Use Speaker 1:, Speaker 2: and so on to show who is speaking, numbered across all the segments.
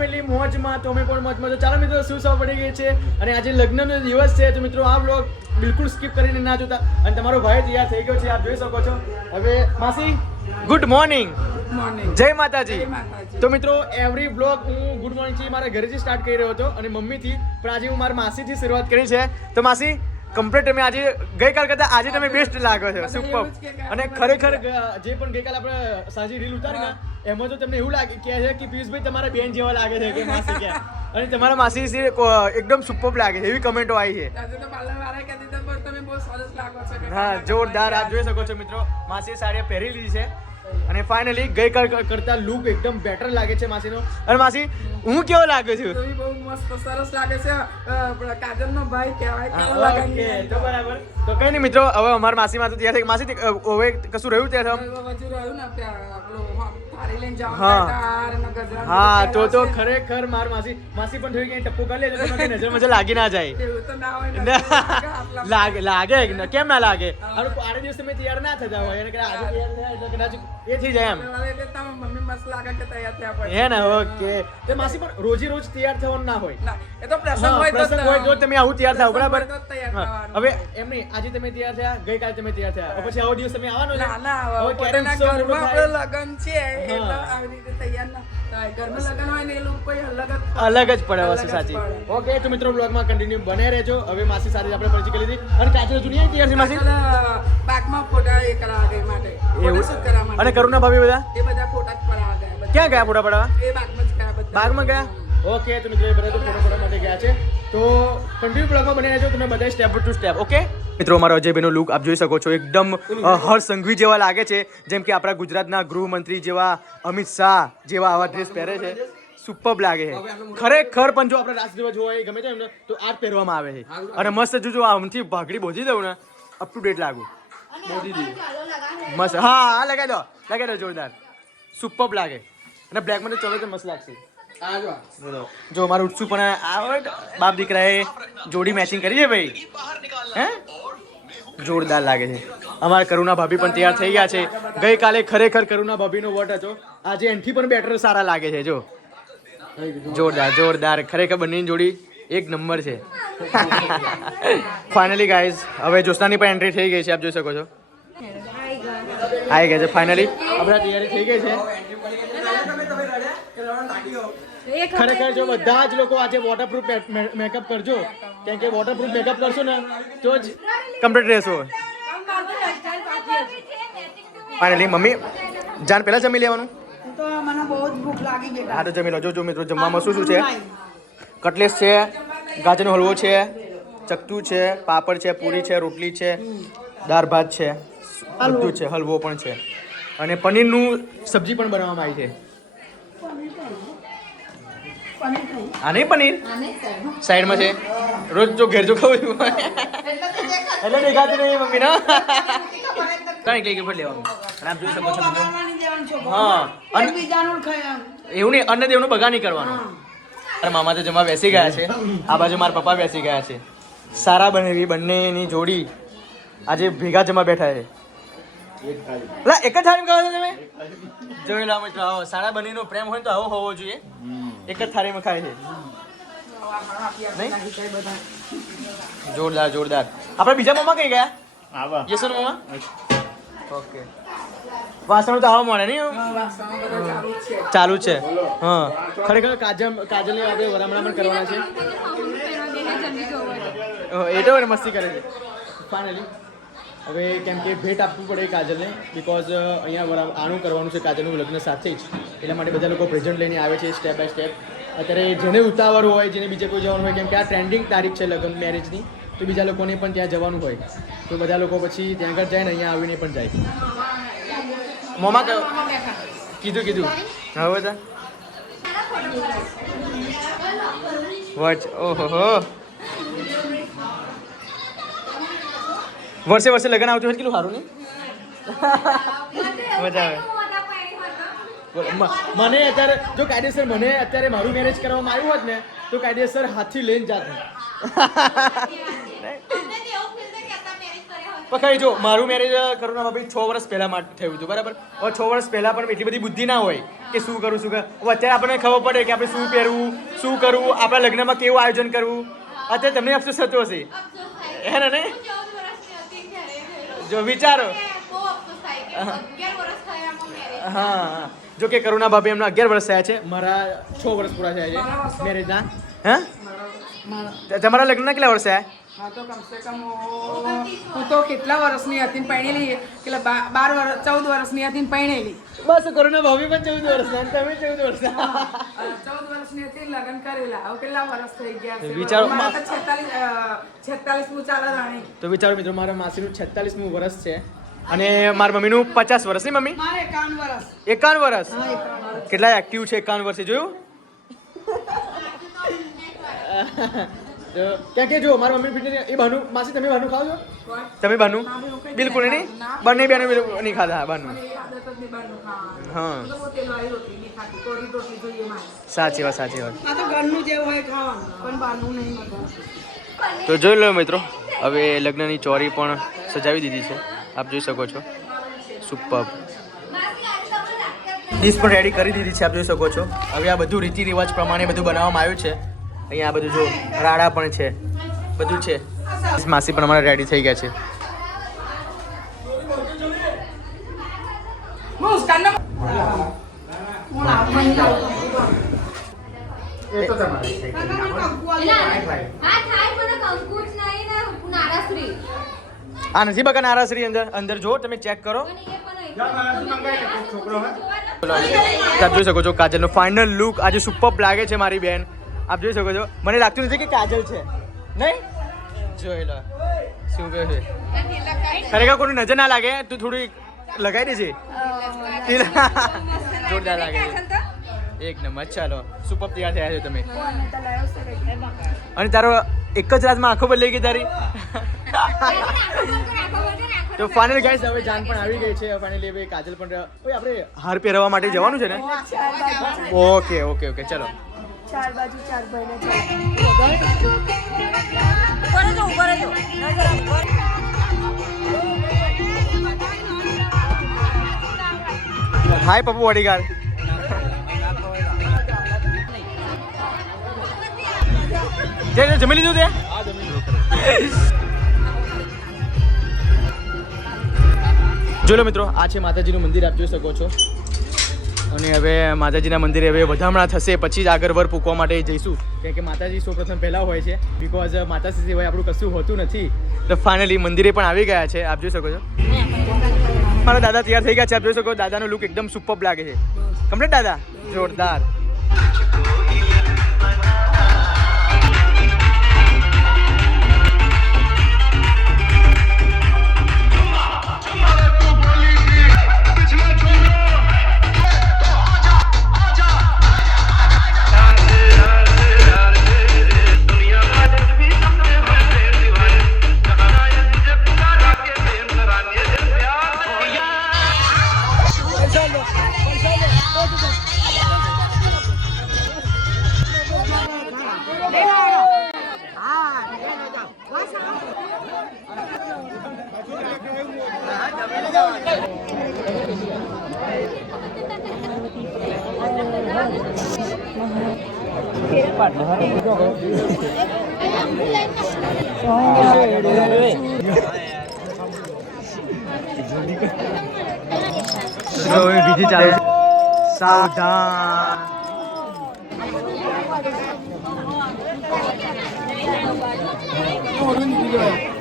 Speaker 1: Family મોજમાં તો અમે પણ મોજમાં. તો ચાલો મિત્રો શું સવા પડી ગઈ છે? અને આજે લગ્નનો દિવસ છે તો મિત્રો આ બ્લોગ બિલકુલ સ્કીપ કરીને ના જોતા. અને તમારો ભાઈ તૈયાર થઈ ગયો છે આપ જોઈ શકો છો. હવે માસી ગુડ મોર્નિંગ જય માતાજી. તો મિત્રો એવરી બ્લોગ હું ગુડ મોર્નિંગથી મારા ઘરેથી સ્ટાર્ટ કરી રહ્યો હતો અને મમ્મીથી પણ આજે હું મારા માસીથી શરૂઆત કરી છે. તો માસી કમ્પ્લીટ તમે આજે ગઈકાલ કરતા આજે તમે બેસ્ટ લાગો છો. સુપર અને ખરેખર જે પણ ગઈકાલ આપણે સાંજે રીલ ઉતારી એમાં તો તમને એવું લાગે કે છે કે પિયુષભાઈ તમારા બેન જેવા લાગે છે કે માસી કે. અને તમારા માસી છે, એકદમ સુપર લાગે છે એવી કમેન્ટો આવી છે.
Speaker 2: કે
Speaker 1: હા જોરદાર આપ જોઈ શકો છો મિત્રો માસી સાડી પહેરી લીધી છે. અને ફાઇનલી ગઈકાલ કરતા લુક એકદમ બેટર લાગે છે માસીનો. અને માસી હું કેવો લાગે છું?
Speaker 2: બહુ મસ્ત સરસ લાગે છે. કાજલનો ભાઈ કહેવાય
Speaker 1: ઓકે, તો બરાબર. તો કઈ નહીં મિત્રો હવે અમારા માસીમાં તો ત્યાં માસી હવે કશું રહ્યું ત્યાં
Speaker 2: રહ્યું ને હા,
Speaker 1: હા. તો તો ખરેખર માર માસી માસી પણ થોડી ટપ્પુ કરી લે તમને નજર મજર લાગી ના જાય. લાગે લાગે કેમ ના લાગે? આનું આડે દિવસ તમે તૈયાર ના થતા હોય. એને આજે તૈયાર થયા એટલે કદાચ એ થઈ જાય એમ.
Speaker 2: વાળા એટલે તમે મમ્મી મસ્ત લાગે કે તૈયાર થયા પછી.
Speaker 1: હે ને ઓકે. તે માસી પણ રોજે રોજ તૈયાર થવાનું ના હોય.
Speaker 2: એ તો પ્રસંગ હોય
Speaker 1: પ્રસંગ હોય તો તમે આવું તૈયાર થાવ બરાબર. હવે એમ નહીં આજે તમે તૈયાર થયા ગઈકાલે તમે તૈયાર થયા. પછી આવો દિવસ તમે આવવાનો
Speaker 2: ના ના
Speaker 1: હવે
Speaker 2: હવે
Speaker 1: ક્યારે
Speaker 2: પોતાના ઘરમાં લગન છે. એટલે
Speaker 1: હા.
Speaker 2: આવી રીતે તૈયાર ના થાય. ઘરમાં લગન હોય ને એ લોકો કોઈ અલગ જ
Speaker 1: પડે. વસ્તુ સાચી. ઓકે તો મિત્રો બ્લોગમાં કન્ટિન્યુ બને રહેજો. હવે માસી સાથે આપણે પરિચય કરી દીધી અને કાચો જુની આવી તૈયાર છે માસી?
Speaker 2: પાકમાં ફોટા એ કરાવવા ગઈ માટે.
Speaker 1: એવું?
Speaker 2: શું કરવા માટે.
Speaker 1: અને કરુણા ભાભી બધા?
Speaker 2: એ બધા ફોટા જ પડાવવા ગયા
Speaker 1: ક્યાં ગયા ફોટા પડાવવા?
Speaker 2: એ બાગમાં જ ગયા બધા.
Speaker 1: બાગમાં ગયા? ઓકે તો મિત્રો એ બધા તો ફોટો પડવા માટે ગયા છે. તો કન્ટિન્યુ બ્લોગમાં બની રહેજો તમે બધા સ્ટેપ ટુ સ્ટેપ ઓકે મિત્રો અમારો અજયભાઈનો લુક આપ જોઈ શકો છો એકદમ હર સંઘવી જેવા લાગે છે જેમ કે આપણા ગુજરાતના ગૃહમંત્રી જેવા અમિત શાહ જેવા આવા ડ્રેસ પહેરે છે. સુપર લાગે છે. ખરેખર પણ જો આપણે રાષ્ટ્રીય જોવા એ ગમે છે એમને તો આ પહેરવામાં આવે છે. અને મસ્ત જો જો આમથી ભાગડી બોજી દઉં ને અપ ટુ ડેટ લાગુ. બોજી દીધું મસ્ત હા હા લગાવી દો લગાવી દો જોરદાર. સુપર લાગે. અને બ્લેકમાં તો ચલો તો મસ્ત લાગશે.
Speaker 2: જો.
Speaker 1: અમારું મારું ઉત્સુ પણ આવડ બાપ દીકરાએ જોડી મેચિંગ કરી છે ભાઈ. હે? જોરદાર લાગે છે. અમારા કરુણા ભાભી પણ તૈયાર થઈ ગયા છે. ગઈકાલે ખરેખર કરુણા ભાભીનો વોટ હતો. આજે એનથી પણ બેટર સારા લાગે છે જો. જોરદાર જોરદાર. ખરેખર બંનેની જોડી એક નંબર છે. ફાઇનલી ગાઈઝ હવે જોસ્તાની પણ એન્ટ્રી થઈ ગઈ છે. આપ જોઈ શકો છો. આવી ગયા છે ફાઇનલી આપણે તૈયારી થઈ ગઈ છે. ખરેખર જો બધા જ લોકો આજે વોટરપ્રૂફ મેકઅપ કરજો. કેમ કે વોટરપ્રૂફ મેકઅપ કરશો ને તો જ કમ્પ્લીટ રહેશો. ફાઇનલી મમ્મી જાન પહેલા જમી લેવાનું?
Speaker 2: તો મને બહુ જ ભૂખ લાગી બેટા.
Speaker 1: હા તો જમી લો. જો જો મિત્રો જમવામાં શું શું છે? કટલેસ છે ગાજરનો હલવો છે ચક્કુ છે પાપડ છે પૂરી છે રોટલી છે દાળ ભાત છે બધું છે હલવો પણ છે. અને પનીરનું સબ્જી પણ બનાવવામાં આવી છે. આ નહીં પનીર? સાઈડમાં. છે? રોજ જો ઘેર જો ખાવું છું એટલે દેખાતું નહીં મમ્મી ના? કઈ કઈ ફટ લેવાનું. અને આપ જોઈ શકો છો હા. અને એવું નહીં અન્ન દેવનું બગા નહીં કરવાનું. અરે મામા તો જમવા બેસી ગયા છે. આ બાજુ મારા પપ્પા બેસી ગયા છે. સારા બનેવી બંનેની જોડી આજે ભેગા જમવા બેઠા છે. લા એક જ થાળીમાં ખાવા છો તમે? જોઈ લો મિત્રો આવો. સારા બનીનો પ્રેમ હોય તો આવો હોવો જોઈએ. એક જ થાળીમાં ખાય છે. જોરદાર જોરદાર. આપણે બીજા મામા કઈ ગયા?
Speaker 3: આવા.
Speaker 1: Yes sir okay. વાસણ તો આવવા મળે નહીં
Speaker 2: વાસણો ચાલુ છે.
Speaker 1: ચાલુ હા. ખરેખર કાજલ કાજલને આપણે વરામણા પણ કરવાના છે. એ તો મસ્તી કરે છે. ફાઇનલી હવે કેમ કે ભેટ આપવું પડે કાજલને બિકોઝ અહીંયા આનું કરવાનું છે કાજલનું લગ્ન સાથે જ. એટલા માટે બધા લોકો પ્રેઝન્ટ લઈને આવે છે સ્ટેપ બાય સ્ટેપ અત્યારે જેને ઉતાવળ હોય જેને બીજે કોઈ જવાનું હોય કેમ કે આ ટ્રેન્ડિંગ તારીખ છે લગ્ન મેરેજની તો બીજા લોકોને પણ ત્યાં જવાનું હોય. તો બધા લોકો પછી ત્યાં આગળ જાય ને અહીંયા આવીને પણ જાય. મોમા કયો કીધું કીધું. હવે બધા. વચ ઓહો વર્ષે વર્ષે લગ્ન આવતું હોય તો કેટલું સારું નહીં મજા આવે. મને અત્યારે જો કાયદેસર મને અત્યારે મારું મેરેજ કરવામાં આવ્યું હોત ને તો કાયદેસર હાથી લઈને જાત હું. પકડી જો મારું મેરેજ કરુણા ભાઈ છ વર્ષ પહેલા માટે થયું હતું બરાબર? હવે છ વર્ષ પહેલાં પણ એટલી બધી બુદ્ધિ ના હોય કે શું કરું શું કરું. અત્યારે આપણને ખબર પડે કે આપણે શું પહેરવું શું કરવું આપણા લગ્નમાં કેવું આયોજન કરવું. અત્યારે તમને અફસોસ થતો હશે. હે ને ને? જો વિચારો. હા. હા જો કે કરુણા ભાભી એમના અગિયાર વર્ષ થયા છે. મારા છ વર્ષ પૂરા થયા છે. મેરેજના હા? તમારા લગ્નના કેટલા વર્ષ થયા?
Speaker 2: હા તો કમસે કમ હું તો કેટલા વર્ષની હતી ને પરણેલી કેટલા બા- બાર વર્ષ ચૌદ વર્ષની હતી ને પરણેલી
Speaker 1: બસ કરુણા ભાભી પણ ચૌદ વર્ષના અને તમે ચૌદ વર્ષના.
Speaker 2: ચૌદ વર્ષની હતી લગ્ન કરેલા. હવે કેટલા વર્ષ થઈ ગયા
Speaker 1: વિચારો-
Speaker 2: મારા તો છેતાલીસ છેતાલીસ ચાલે રાણી.
Speaker 1: તો વિચારો મિત્રો મારા માસીનું છેતાલીસમું વર્ષ છે. અને મારા મમ્મીનું પચાસ વર્ષ નહીં મમ્મી?
Speaker 2: મારે એકાવન વર્ષ.
Speaker 1: એકાવન વર્ષ? કેટલા એક્ટિવ છે એકાવન વર્ષે જોયું? ક્યાં કે જો મારા મમ્મી ફિટનેસ એ બહાનું માસી તમે બહાનું ખાઓ છો? તમે બહાનું બિલકુલ નહીં. બંને બેનો બિલકુલ નહીં ખાધા બહાનું. હા. સાચી વાત સાચી વાત.
Speaker 2: આ તો ઘરનું જેવું હોય ખાવાનું પણ બહારનું નહીં મતલબ
Speaker 1: તો જોઈ લો મિત્રો હવે લગ્નની ચોરી પણ સજાવી દીધી છે. આપ જોઈ શકો છો. સુપર. ડીશ પણ રેડી કરી દીધી છે આપ જોઈ શકો છો. હવે આ બધું રીતિ રિવાજ પ્રમાણે બધું બનાવવામાં આવ્યું છે. અહીંયા બધું જો રાડા પણ છે. બધું છે. માસી પણ અમારે રેડી થઈ ગયા છે.
Speaker 2: આ
Speaker 1: નથી બકા નારાશ્રી અંદર અંદર જો તમે ચેક કરો. આપ જોઈ શકો છો કાજલનો ફાઇનલ લુક આજે સુપર લાગે છે મારી બેન. આપ જોઈ શકો છો. મને લાગતું નથી કે કાજલ છે. નહીં? જોઈ લો. શું કહે છે? ખરેખર કોઈ નજર ના લાગે તું થોડી લગાવી દેજે. જોરદાર લાગે છે. એક નંબર. ચાલો સુપર તૈયાર થયા છો તમે. અને તારો એક જ રાતમાં આંખો બદલાઈ ગઈ તારી. તો ફાઇનલ ગાઈસ હવે જાન પણ આવી ગઈ છે. ફાઇનલી હવે કાજલ પણ ઓય આપણે હાર પહેરવા માટે જવાનું છે ને? Okay okay okay. ચલો.
Speaker 3: ચાર બાજુ ચાર ભાઈને
Speaker 1: હાય પપ્પુ વડીગાર. જે જમી લીધું તે? લો મિત્રો, આ છે માતાજીનું મંદિર, આપ જોઈ શકો છો. અને હવે માતાજીના મંદિરે હવે વધામણા થશે. પછી જ આગળ વર પૂકવા માટે જઈશું. કેમ કે માતાજી સૌપ્રથમ પહેલાં હોય છે. બિકોઝ માતાજી સિવાય આપણું કશું હોતું નથી. તો ફાઇનલી મંદિરે પણ આવી ગયા છે. આપ જોઈ શકો છો. મારા દાદા તૈયાર થઈ ગયા છે. આપ જોઈ શકો દાદાનો લુક એકદમ સુપર લાગે છે. કમ્પ્લીટ દાદા? જોરદાર. બીજી ચાલે સાવધાન ઓરેન્જ બીજો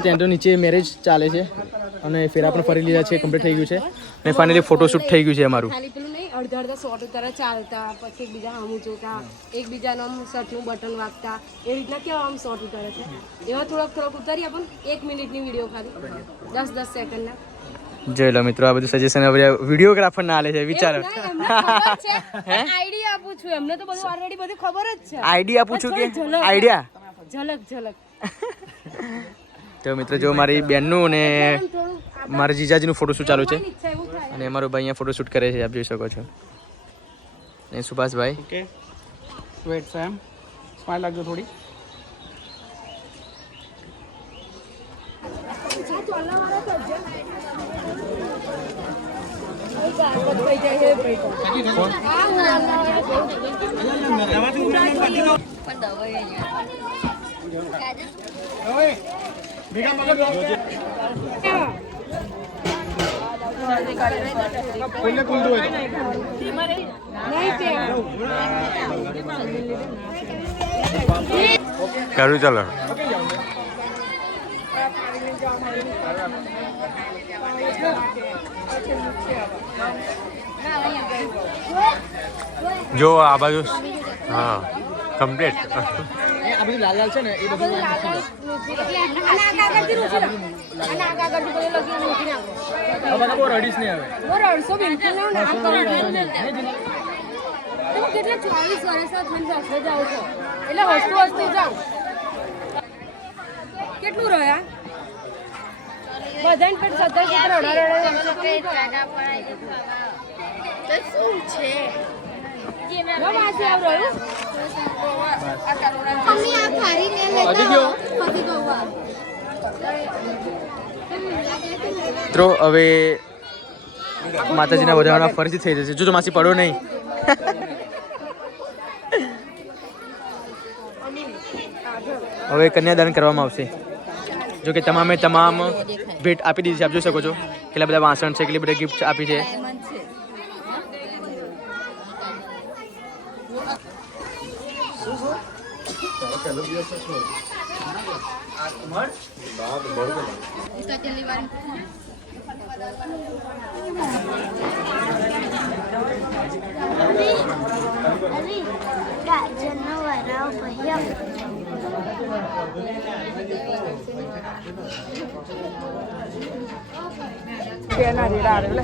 Speaker 1: તો ત્યાં તો નીચે મેરેજ ચાલે છે અને ફેરા પણ ફરી લીધા છે કમ્પ્લીટ થઈ ગયું છે. અને ફાઇનલી ફોટોશૂટ થઈ ગયું છે અમારું.
Speaker 4: અડધા અડધા શોર્ટ ઉતારા ચાલતા પછી એકબીજા સામું જોતા એકબીજાનો આમ શર્ટનું બટન વાગતા એ રીતના કેવા આમ શોર્ટ ઉતારે છે. એવા થોડોક થોડોક ઉતારી આપો એક મિનિટની વીડિયો ખાલી. દસ દસ સેકન્ડના.
Speaker 1: જોઈ લો મિત્રો આ બધું સજેશન હવે વિડીયોગ્રાફર ના આલે છે વિચારો.
Speaker 4: આઈડિયા આપું છું. એમને તો બધું ઓલરેડી બધું ખબર જ છે.
Speaker 1: આઈડિયા કે
Speaker 4: બસ થોડી ઝલક.
Speaker 1: આઈડિયા
Speaker 4: ઝલક ઝલક.
Speaker 1: તો મિત્રો જો મારી બેનનું અને મારા જીજાજીનું ફોટોશૂટ ચાલુ છે. અને અમારો ભાઈ અહીંયા ફોટોશૂટ કરે છે આપ જોઈ શકો છો. ને Subhashbhai.
Speaker 5: Okay. Wait same smile લાગજો થોડી.
Speaker 6: કરું ચાલો. જો આ બાજુ હા કમ્પ્લીટ
Speaker 1: આ બધું લાલ લાલ છે ને એ બધું
Speaker 4: અને આ કાગળથી રૂચી રાખો અને આ કાગળથી બધું લખીને મૂકી નાખો.
Speaker 1: હવે બહુ રડીશ નહીં આવે.
Speaker 4: બહુ રડશો બિલકુલ નહીં, નામ કરવાનું. તમે કેટલા ચોવીસ વર્ષના થઈને સાસરે જાઓ છો? એટલે હસતું હસતું જાઓ. કેટલું રહ્યા બધાને પેટ સત્તર સત્તર અઢાર અઢાર વર્ષો રહ્યું
Speaker 1: મિત્રો, હવે માતાજીના વધારવાના ફરીથી થઈ જશે. જોજો માસી પડો નહીં. હવે કન્યાદાન કરવામાં આવશે. જો કે તમામે તમામ ભેટ આપી દીધી છે. આપ જોઈ શકો છો કેટલા બધા વાસણ છે, કેટલી બધી ગિફ્ટ આપી છે.
Speaker 3: ગાજરનો વરાવ ભાઈ આપો.
Speaker 2: પેના રેડા આવે લે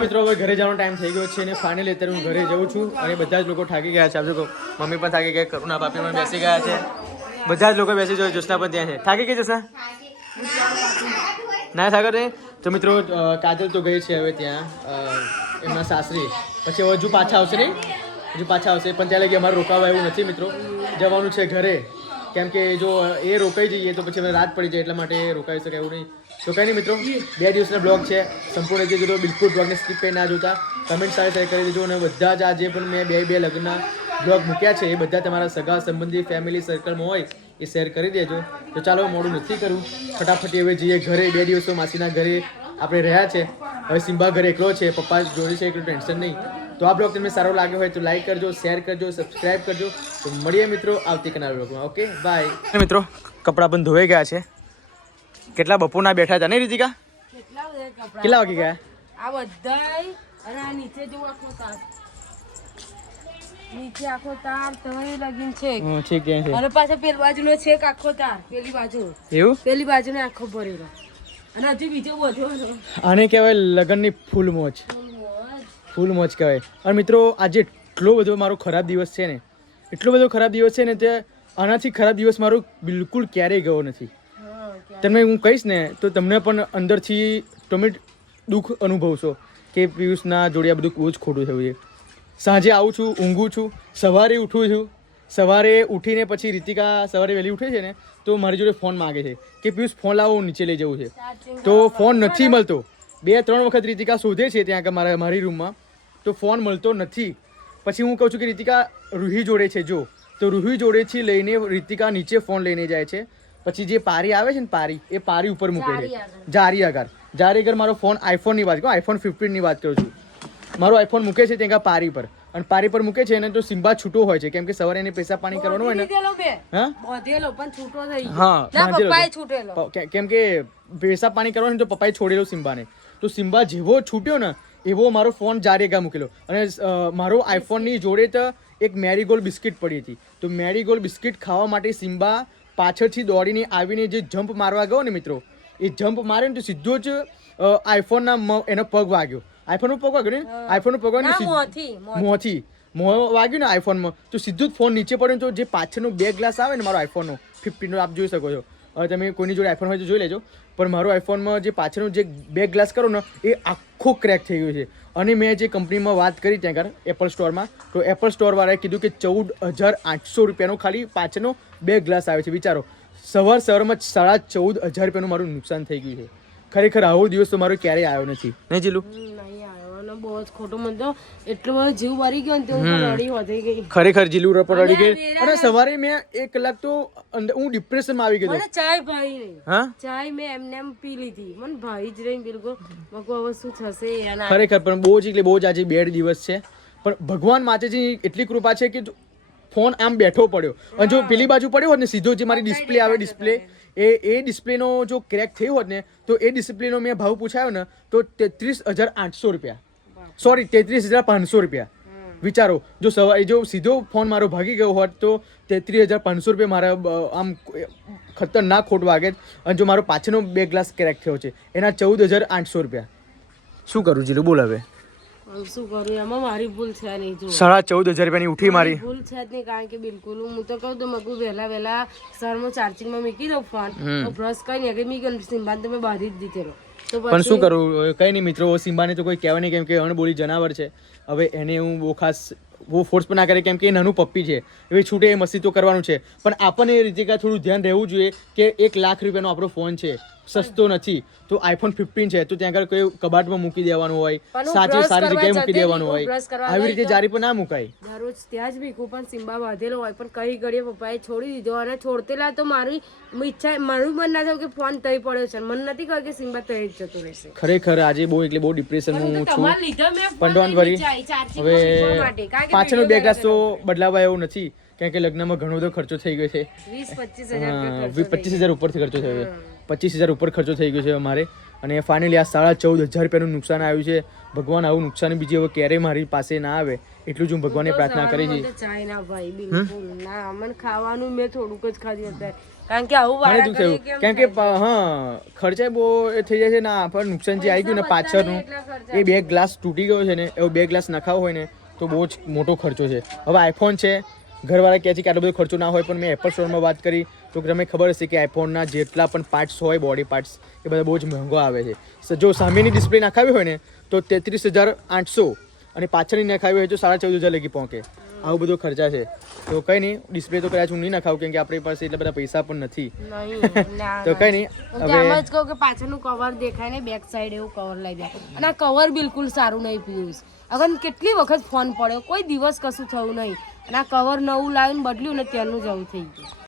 Speaker 1: મિત્રો, હવે ઘરે જવાનો ટાઈમ થઈ ગયો છે અને ફાઇનલી અત્યારે હું ઘરે જઉં છું અને બધા જ લોકો થાકી ગયા છે. આપ જો મમ્મી પણ થાકી ગયા, કરુણા બાપી પણ બેસી ગયા છે. બધા જ લોકો બેસી જાય જ્યોત્સના પણ ત્યાં છે. થાકી ગઈ જ્યોત્સના? ના થાકર નહીં તો મિત્રો કાજલ તો ગઈ છે હવે ત્યાં. એમના સાસરી. પછી હજુ પાછા આવશે નહીં? હજુ પાછા આવશે, પણ ત્યાં લગી અમારે રોકાવા એવું નથી, મિત્રો. જવાનું છે ઘરે. કેમ કે જો એ રોકાઈ જઈએ તો પછી રાત પડી જાય એટલા માટે રોકાઈ શકાય એવું નહીં. તો કંઈ નહીં મિત્રો, બે દિવસના બ્લોગ છે. સંપૂર્ણ જે જોતો બિલકુલ બ્લોગને સ્કીપ કરી ના જોતા. કમેન્ટ સાથે શેર કરી દેજો અને બધા જ આ જે પણ મેં બે બે લગ્નના બ્લોગ મૂક્યા છે, એ બધા તમારા સગા સંબંધી ફેમિલી સર્કલમાં હોય, એ શેર કરી દેજો. તો ચાલો, મોડું નથી કરું. ફટાફટ હવે જઈએ ઘરે. બે દિવસો માસીના ઘરે આપણે રહ્યા છે. હવે સિમ્બા ઘરે એકલો છે, પપ્પા જોડે છે, એટલું ટેન્શન નહીં. તો આ બ્લોગ તમને સારો લાગ્યો હોય તો લાઈક કરજો શેર કરજો સબસ્ક્રાઇબ કરજો. તો મળીએ મિત્રો આવતીકાલના બ્લોગમાં ઓકે બાય મિત્રો કપડાં પણ ધોવાઈ ગયા છે. કેટલા બપોરના બેઠા હતા નહીં રીતિકા?
Speaker 4: કેટલા બધા કપડાં?
Speaker 1: કેટલા વાગે ગયા?
Speaker 4: આ બધા અને આ નીચે જો આખો તાર. નીચે આખો તાર તોય લગીન છે.
Speaker 1: હમ, ઠીક છે
Speaker 4: અને પાછા પેલી બાજુનો છેક આખો તાર પેલી બાજુ.
Speaker 1: એવું?
Speaker 4: પેલી બાજુને આખો ભરેલો. અને હજી બીજો બધો
Speaker 1: આને કહેવાય લગનની ફૂલ મોજ. ફૂલ મોજ કહેવાય. અને મિત્રો, આજે એટલો બધો મારો ખરાબ દિવસ છે ને, એટલો બધો ખરાબ દિવસ છે ને તે આનાથી ખરાબ દિવસ મારો બિલકુલ ક્યારેય ગયો નથી. તમને હું કહીશ ને, તો તમને પણ અંદરથી તમે દુઃખ અનુભવશો કે પિયુષના જોડે આ બધું બહુ જ ખોટું થયું છે. સાંજે આવું છું, ઊંઘું છું, સવારે ઉઠું છું. સવારે ઉઠીને પછી રીતિકા સવારે વહેલી ઉઠે છે ને, તો મારી જોડે ફોન માગે છે કે, પિયુષ, ફોન લાવો, નીચે લઈ જવું છે. તો ફોન નથી મળતો. બે, ત્રણ વખત રીતિકા શોધે છે ત્યાં મારા, મારી રૂમમાં. તો ફોન મળતો નથી. પછી હું કહું છું કે રીતિકા રૂહી જોડે છે જો. તો રૂહી જોડેથી લઈને રીતિકા નીચે ફોન લઈને જાય છે. પછી જે પારી આવે છે ને પારી એ પારી ઉપર મૂકે છે. જારી આગળ. જારી આગળ. મારો ફોન આઈફોનની વાત કરું આઈફોન ફિફ્ટીનની વાત કરું છું. મારો આઈફોન મૂકે છે ત્યાં પારી પર. અને પારી પર મૂકે છે એને તો સિમ્બા છૂટો હોય છે. કેમ કે સવારે એને પૈસા પાણી કરવાનું હોય ને. હા? કેમ કે પૈસા પાણી કરવાનું તો પપ્પાએ છોડેલો સિમ્બાને. તો સિમ્બા જેવો છૂટ્યો ને એવો મારો ફોન જારેગા મૂકેલો. અને મારો આઈફોનની જોડે તો એક મેરીગોલ્ડ બિસ્કિટ પડી હતી. તો મેરીગોલ બિસ્કિટ ખાવા માટે સિમ્બા પાછળથી દોડીને આવીને જે જમ્પ મારવા ગયો ને મિત્રો એ જમ્પ માર્યો ને તો સીધો જ આઈફોનના એનો પગ વાગ્યો. આઈફોનનો પગ વાગ્યો ને? આઈફોનનો પગ વાગ્યો
Speaker 4: મોંથી,
Speaker 1: મોં વાગ્યું ને આઈફોનમાં. તો સીધું જ ફોન નીચે પડ્યો ને તો જે પાછળનો બે ગ્લાસ આવે ને મારો આઈફોનનો ફિફ્ટીનનો આપ જોઈ શકો છો. તમે કોઈની જોડે આઈફોન હોય તો જોઈ લેજો. પણ મારો આઈફોનમાં જે પાછળનો જે બે ગ્લાસ કરો ને એ આખો ક્રેક થઈ ગયું છે. અને મેં જે કંપનીમાં વાત કરી ત્યાં આગળ એપલ સ્ટોરમાં તો એપલ સ્ટોરવાળાએ કીધું કે ચૌદ હજાર આઠસો રૂપિયાનો ખાલી પાછળનો બે ગ્લાસ આવે છે. વિચારો, સવાર સવારમાં સાડા ચૌદ હજાર રૂપિયાનું મારું નુકસાન થઈ ગયું છે. ખરેખર આવો દિવસ તો મારો ક્યારેય આવ્યો નથી. નહીં જીલું?
Speaker 4: અને બહુ જ ખોટું મને તો એટલો બધો જીવ ગયો ને તે રડી વધી ગઈ.
Speaker 1: ખરેખર જીલું રપડ અડી ગઈ? અને સવારે મેં એક કલાક તો અંદર હું ડિપ્રેશનમાં આવી ગયો
Speaker 4: મને ચાય ભાઈ નહીં.
Speaker 1: હા?
Speaker 4: ચાય મેં એમને એમ પી લીધી. મને ભાઈ જ રહી બિલકુલ. મેં હવે શું થશે
Speaker 1: ખરેખર પણ બહુ જ એટલે બહુ જ આજે બે દિવસ છે. પણ ભગવાન માટેજી એટલી કૃપા છે કે ફોન આમ બેઠો પડ્યો. અને જો પેલી બાજુ પડ્યો હોત ને સીધો જે મારી ડિસ્પ્લે આવે ડિસ્પ્લે એ એ ડિસ્પ્લેનો જો ક્રેક થયો હોત ને તો એ ડિસ્પ્લેનો મેં ભાવ પૂછાયો ને તો તેત્રીસ હજાર આઠસો રૂપિયા. સોરી તેત્રીસ હજાર પાંચસો રૂપિયા. વિચારો જો સવારે જો સીધો ફોન મારો ભાગી ગયો હોત તો તેત્રીસ હજાર પાંચસો રૂપિયા મારા આમ ખતરનાક ખોટ વાગે અને જો મારો પાછળનો બે ગ્લાસ ક્રેક થયો છે એના ચૌદ હજાર આઠસો રૂપિયા. શું કરું જીલું? બોલ હવે.
Speaker 4: શું કરું? એમાં મારી ભૂલ છે નહીં જો.
Speaker 1: સાડા ચૌદ હજાર રૂપિયાની ઉઠી મારી
Speaker 4: ભૂલ છે જ નહીં કારણ કે બિલકુલ હું તો કહું તો મગું વહેલા વહેલા સરમાં ચાર્જિંગમાં મૂકી દઉં ફોન બ્રશ કરીને આગળ મી ગયું સિમ્બાન તમે બાંધી જ દીધેલો.
Speaker 1: પણ શું કરું? કઈ નહીં મિત્રો સિમ્બાને તો કોઈ કહેવાય નહીં કેમ કે અણબોલી જનાવર છે. હવે એને હું બહુ ખાસ બહુ ફોર્સ પણ ના કરે કેમ કે એ નાનું પપ્પી છે. હવે છૂટે એ મસ્તી તો કરવાનું છે. પણ આપણને એ રીતે કાંઈ થોડું ધ્યાન રહેવું જોઈએ કે એક લાખ રૂપિયાનો આપણો ફોન છે. સસ્તો નથી. તો આઈફોન ફિફ્ટીન છે તો ત્યાં આગળ કોઈ કબાટમાં મૂકી દેવાનું હોય સાચી સારી જગ્યાએ મૂકી દેવાનું હોય. આવી રીતે જારી પર ના મુકાય.
Speaker 4: દરરોજ ત્યાં જ ભીખું પણ સિમ્બા બાંધેલો હોય પણ કઈ ઘડીએ પપ્પાએ છોડી દીધો અને છોડતેલા તો મારી ઈચ્છા મારું મન ના થયું કે ફોન તઈ પડ્યો છે. મન નથી કહ્યું કે સિમ્બા તઈ જ જતો રહેશે.
Speaker 1: ખરેખર આજે બહુ એટલે બહુ ડિપ્રેશન હું છું.
Speaker 4: તમારે લીધો મેં
Speaker 1: પણ ડોન્ટ વરી હવે પાછળનો બે ગ્લાસ તો બદલાવા એવું નથી. કારણ કે લગ્નમાં ઘણો બધો ખર્ચો થઈ ગયો છે.
Speaker 4: વીસ થઈ
Speaker 1: પચીસ હજાર ઉપરથી ખર્ચો થયો છે. પચીસ હજાર ઉપર ખર્ચો થઈ ગયો છે અમારે. અને ફાઇનલી આ સાડા ચૌદ હજાર રૂપિયાનું નુકસાન આવ્યું છે. ભગવાન આવું નુકસાન બીજી હવે ક્યારેય મારી પાસે ના આવે. એટલું જ હું ભગવાનને પ્રાર્થના કરી છે.
Speaker 4: ભાઈ બિલકુલ. ના ખાવાનું મેં થોડુંક જ ખાધું અત્યારે. કારણ કે આવું વાળા
Speaker 1: થયું.
Speaker 4: કેમ
Speaker 1: કે હા ખર્ચા બહુ થઈ જાય છે. ને પણ નુકસાન જે આવી ગયું ને પાછળનું એ બે ગ્લાસ તૂટી ગયો છે ને એવો બે ગ્લાસ નખાવો હોય ને તો બહુ જ મોટો ખર્ચો છે. હવે આઈફોન છે ઘરવાળા કહે છે કે આટલો બધો ખર્ચો ના હોય પણ મેં એપલ સ્ટોરમાં વાત કરી તો તમને ખબર હશે કે આઈફોનના જેટલા પણ પાર્ટ્સ હોય બોડી પાર્ટ્સ એ બધા બહુ જ મોંઘો આવે છે. જો સામેની ડિસ્પ્લે નાખાવી હોય ને તો તેત્રીસ હજાર આઠસો અને પાછળની નાખાવી હોય તો સાડા ચૌદ હજાર લગી પહોંચે આવું બધું ખર્ચા છે. તો કંઈ નહીં ડિસ્પ્લે તો કદાચ હું નહીં નખાવું કેમ કે આપણી પાસે એટલા બધા પૈસા પણ નથી. તો કંઈ નહીં
Speaker 4: હવે એમ જ કહું કે પાછળનું કવર દેખાય ને બેક સાઈડ એવું કવર લઈ દે. અને આ કવર બિલકુલ સારું નહીં પિયુષ અગર કેટલી વખત ફોન પડ્યો કોઈ દિવસ કશું થયું નહીં. અને આ કવર નવું લાવીને બદલ્યું ને ત્યાંનું જ આવું થઈ ગયું.